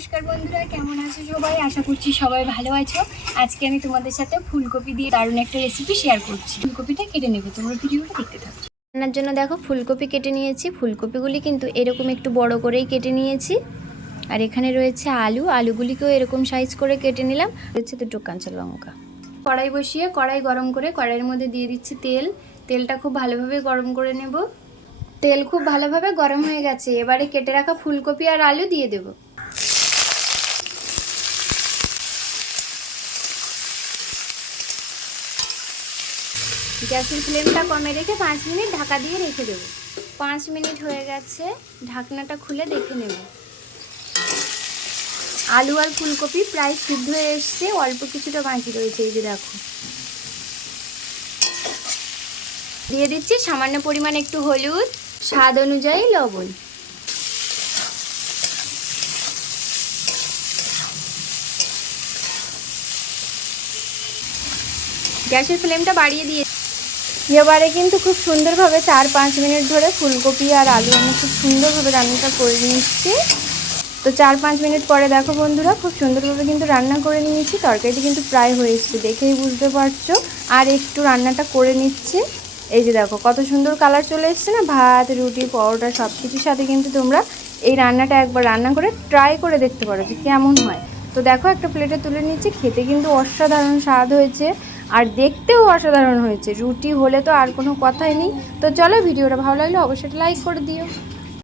নমস্কার বন্ধুরা, কেমন আছো সবাই? আশা করছি সবাই ভালো আছো। আজকে আমি তোমাদের সাথে ফুলকপি দিয়ে দারুণ একটা রেসিপি শেয়ার করছি। ফুলকপিটা কেটে নেবে, তোমরা ভিডিওটা দেখতে থাকো। রান্নার জন্য দেখো ফুলকপি কেটে নিয়েছি। ফুলকপিগুলি কিন্তু এরকম একটু বড় করেই কেটে নিয়েছি। আর এখানে রয়েছে আলুগুলিকেও এরকম সাইজ করে কেটে নিলাম। রয়েছে দুটো কাঁচা লঙ্কা। কড়াই বসিয়ে কড়াই গরম করে কড়াইয়ের মধ্যে দিয়ে দিচ্ছি তেলটা খুব ভালোভাবে গরম করে নেব। তেল খুব ভালোভাবে গরম হয়ে গেছে, এবারে কেটে রাখা ফুলকপি আর আলু দিয়ে দেব। গ্যাসের ফ্লেমটা কমে রেখে 5 মিনিট ঢাকা দিয়ে রেখে দেব। 5 মিনিট হয়ে গেছে, ঢাকনাটা খুলে দেখে নেব। আলু আর ফুলকপি প্রায় সিদ্ধ হয়ে এসছে, অল্প কিছুটা বাকি রয়েছে। এই যে দেখো, দিয়ে দিচ্ছি সামান্য পরিমাণ একটু হলুদ, স্বাদ অনুযায়ী লবণ। গ্যাসের ফ্লেমটা বাড়িয়ে দিয়ে এবারে কিন্তু খুব সুন্দরভাবে 4-5 মিনিট ধরে ফুলকপি আর আলু আমি খুব সুন্দরভাবে রান্নাটা করে নিচ্ছি। তো 4-5 মিনিট পরে দেখো বন্ধুরা, খুব সুন্দরভাবে কিন্তু রান্না করে নিয়েছি। তরকারিটি কিন্তু প্রায় হয়ে এসছে, দেখেই বুঝতে পারছো। আর একটু রান্নাটা করে নিচ্ছে। এই যে দেখো কত সুন্দর কালার চলে এসছে না। ভাত, রুটি, পরোটা সব কিছুর সাথে কিন্তু তোমরা এই রান্নাটা একবার রান্না করে ট্রাই করে দেখতে পারো যে কেমন হয়। তো দেখো একটা প্লেটে তুলে নিচ্ছি। খেতে কিন্তু অসাধারণ স্বাদ হয়েছে আর দেখতেও অসাধারণ হয়েছে। রুটি হলে তো আর কোনো কথাই নেই। তো চলো, ভিডিওটা ভালো লাগলে অবশ্যই লাইক করে দিও।